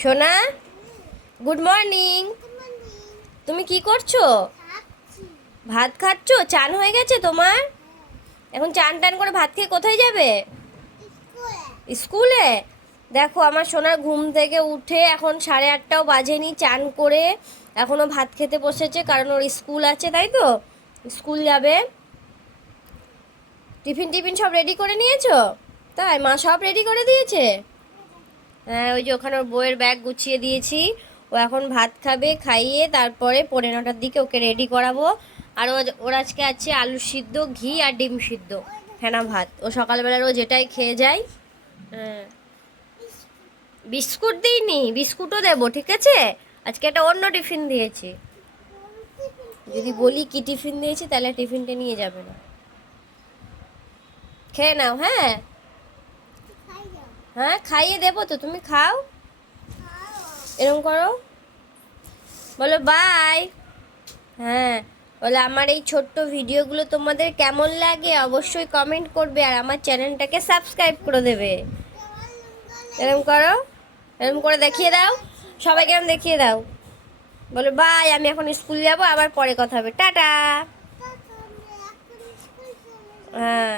সোনা, good morning. তুমি কি করছো? ভাত খাচ্ছ? চান হয়ে গেছে তোমার? এখন চান টান করে ভাত খেয়ে কোথায় যাবে? স্কুলে। দেখো আমার সোনার ঘুম থেকে উঠে এখন 8:30টাও বাজেনি, চান করে এখনো ভাত খেতে বসেছে, কারণ ওর স্কুল আছে, তাই তো স্কুল যাবে। টিফিন টিফিন সব রেডি করে নিয়েছো? তাই মা সব রেডি করে দিয়েছে? হ্যাঁ, ওই যে ওখানে ওর বইয়ের ব্যাগ গুছিয়ে দিয়েছি। ও এখন ভাত খাবে, খাইয়ে তারপরে 9:30টার দিকে ওকে রেডি করাবো। আর ওর আজকে আছে আলু সিদ্ধ, ঘি আর ডিম সিদ্ধ, ফেনা ভাত। ও সকালবেলা রোজ এটাই খেয়ে যায়। হ্যাঁ, বিস্কুট দিইনি, বিস্কুটও দেবো, ঠিক আছে? আজকে একটা অন্য টিফিন দিয়েছি। যদি বলি কি টিফিন দিয়েছি তাহলে টিফিনটা নিয়ে যাবে না। খেয়ে নাও। হ্যাঁ হ্যাঁ, খাইয়ে দেবো তো, তুমি খাও। এরকম করো, বলো বাই। হ্যাঁ, বলে আমার এই ছোট্ট ভিডিওগুলো তোমাদের কেমন লাগে অবশ্যই কমেন্ট করবে, আর আমার চ্যানেলটাকে সাবস্ক্রাইব করে দেবে। এরকম করো, এরকম করে দেখিয়ে দাও, সবাইকে এরকম দেখিয়ে দাও। বলো বাই, আমি এখন স্কুল যাব, আবার পরে কথা হবে, টাটা। হ্যাঁ।